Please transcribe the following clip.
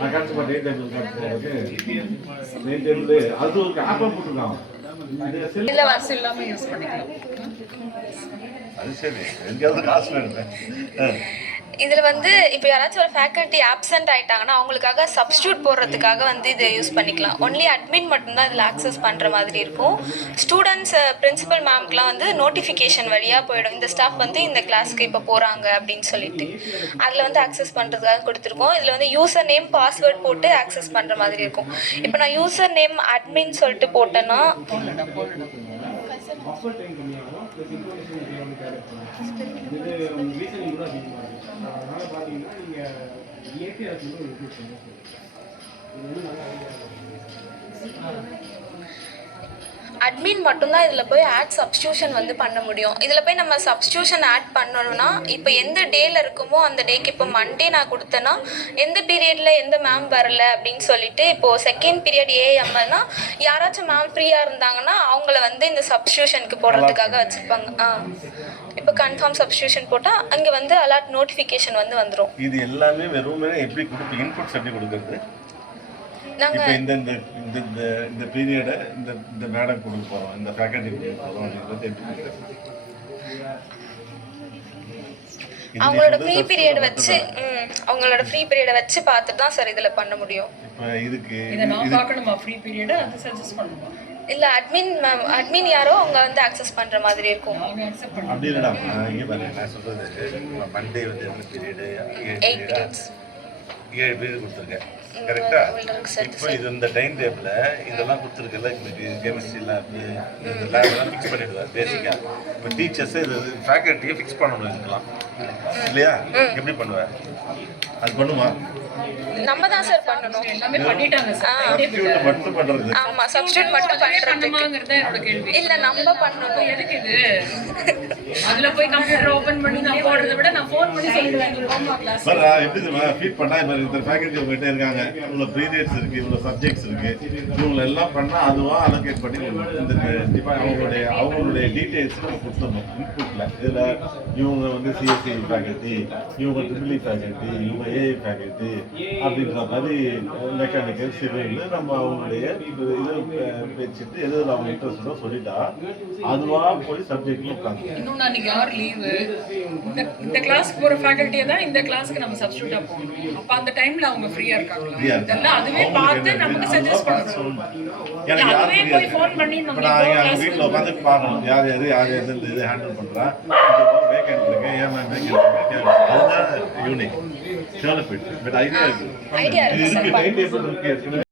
நான் கரெக்டாக டே டேபிள் டே டேபிள் அது ஒரு ஆப்பாக போட்டுருக்கான். இல்லை வசதி இல்லாமல் யூஸ் பண்ணிக்கலாம். அது சரி, எங்கேயாவது காசு வேணும். இதில் வந்து இப்போ யாராச்சும் ஒரு ஃபேக்கல்ட்டி ஆப்சென்ட் ஆகிட்டாங்கன்னா அவங்களுக்காக சப்ஸ்டியூட் போடுறதுக்காக வந்து இதை யூஸ் பண்ணிக்கலாம். ஒன்லி அட்மின் மட்டும்தான் இதில் ஆக்சஸ் பண்ணுற மாதிரி இருக்கும். ஸ்டூடெண்ட்ஸ் பிரின்சிபல் மேம்க்குலாம் வந்து நோட்டிஃபிகேஷன் வழியாக போயிடும், இந்த ஸ்டாஃப் வந்து இந்த கிளாஸ்க்கு இப்போ போகிறாங்க அப்படின்னு சொல்லிட்டு. அதில் வந்து ஆக்சஸ் பண்ணுறதுக்காக கொடுத்துருக்கோம். இதில் வந்து யூசர் நேம் பாஸ்வேர்ட் போட்டு ஆக்சஸ் பண்ணுற மாதிரி இருக்கும். இப்போ நான் யூசர் நேம் அட்மின் சொல்லிட்டு போட்டேன்னா அட்மின் மட்டும்தான் இதில் போய் ஆட் சப்ஸ்டியூஷன் வந்து பண்ண முடியும். இதில் போய் நம்ம சப்ஸ்டியூஷன் ஆட் பண்ணணும்னா இப்போ எந்த டேயில் இருக்குமோ அந்த டேக்கு இப்போ மண்டே நான் கொடுத்தேன்னா எந்த பீரியடில் எந்த மேம் வரல அப்படின்னு சொல்லிட்டு இப்போது செகண்ட் பீரியட் ஏஎம்னா யாராச்சும் மேம் ஃப்ரீயாக இருந்தாங்கன்னா அவங்கள வந்து இந்த சப்ஸ்டியூஷனுக்கு போடுறதுக்காக வச்சுருப்பாங்க. இப்போ கன்ஃபார்ம் சப்ஸ்டியூஷன் போட்டால் அங்கே வந்து அலர்ட் நோட்டிஃபிகேஷன் வந்து வந்துடும். இது எல்லாமே வெறுமனே எப்படி கொடுத்து இன்புட்ஸ் எப்படி கொடுக்குறது? இப்போ இந்த இந்த இந்த இந்த பீரியடை இந்த மேடம் கொடுக்க போகிறோம், இந்த ஃபேக்கல்ட்டி கொடுக்க போகிறோம் அப்படின்றது எப்படி அவங்களோட ஃப்ரீ பீரியட் வச்சு அவங்களோட ஃப்ரீ பீரியடை வச்சு பார்த்துட்டு தான் சார் இதில் பண்ண முடியும். இப்போ இதுக்கு இதை நான் பார்க்கணுமா? ஃப்ரீ பீரியடை அது சஜஸ்ட் பண்ணுமா? இல்லை அட்மின் யாரோ அவங்க வந்து ஆக்சஸ் பண்ணுற மாதிரி இருக்கும். அப்படி இல்லைடா, இங்கே பாருங்க நான் சொல்கிறது மண்டே வந்து எவ்வளோ பீரியடு 8 பீரியட்ஸ் 7 பீரியட் கொடுத்துருக்கேன் கரெக்டா? இப்போ இது இந்த டைம் டேபிள் இதெல்லாம் கொடுத்துருக்கல, உங்களுக்கு கெமிஸ்ட்ரி லேப் இந்த லேப்லாம் ஃபிக்ஸ் பண்ணிடுவார் பேசிக்காக. இப்போ டீச்சர்ஸ் இது ஃபேக்கல்ட்டியை ஃபிக்ஸ் பண்ணணும் இதுக்கெல்லாம் இல்லையா? எப்படி பண்ணுவேன்? அது பண்ணுமா? நம்ம தான் சார் பண்ணணும். எல்லாமே பண்ணிட்டாங்க சார். சப்ஸ்டியூட் மட்டும் பண்றது. ஆமா, சப்ஸ்டியூட் மட்டும் பண்ணுமாங்கறத என்னோட கேள்வி. இல்ல நம்ம பண்ணணும். எதுக்கு இது? அதுல போய் கம்ப்யூட்டர் ஓபன் பண்ணி நான் போடுறத விட நான் ஃபோன் பண்ணி சொல்லிடுவேன் போமா கிளாஸ். சார் எப்படி தெரியுமா ஃபீட் பண்ணா இந்த ஃபேக்கல்ட்டி உங்ககிட்ட இருக்காங்க, இவ்வளோ பீரியட்ஸ் இருக்கு, இவ்வளோ சப்ஜெக்ட்ஸ் இருக்கு, இவங்க எல்லாம் பண்ணா அதுவா அலோகேட் பண்ணி இந்த அவங்களுடைய டீடைல்ஸ் நம்ம கொடுத்துடணும் இன்புட்ல. இதுல இவங்க வந்து சிஎஸ்சி ஃபேக்கல்ட்டி, இவங்க ட்ரிபிள் ஃபேக்கல்ட்டி, இவங்க ஏஐ ஃபேக்கல்ட்டி அப்படின்ற மாதிரி மெக்கானிக்கல் சிவில் நம்ம அவங்களுடைய இது வச்சுட்டு எதில் அவங்க இன்ட்ரெஸ்டோ சொல்லிட்டா அதுவா போய் சப்ஜெக்ட்ல உட்காந்து. இன்னும் நான் யார் லீவு இந்த கிளாஸ்க்கு போற ஃபேக்கல்ட்டியை தான் இந்த கிளாஸ்க்கு நம்ம சப்ஸ்டியூட்டா போகணும். அப்ப அந்த டைம்ல அவங்க ஃப்ரீயா இருக்காங்களா? இதெல்லாம் அதுவே பார்த்து நமக்கு சஜஸ்ட் பண்ணணும். எனக்கு அதுவே போய் ஃபோன் பண்ணி நம்ம நான் வீட்டில் உட்காந்து பார்க்கணும் யார் யார் இது ஹேண்டில் பண்ணுறா, வேக்கன்ட் இருக்கு, ஏன் அதுதான் யூனிக் டெவலப்மெண்ட். பட் ஐடியா இருக்கு, டைம் டேபிள் இருக்கு.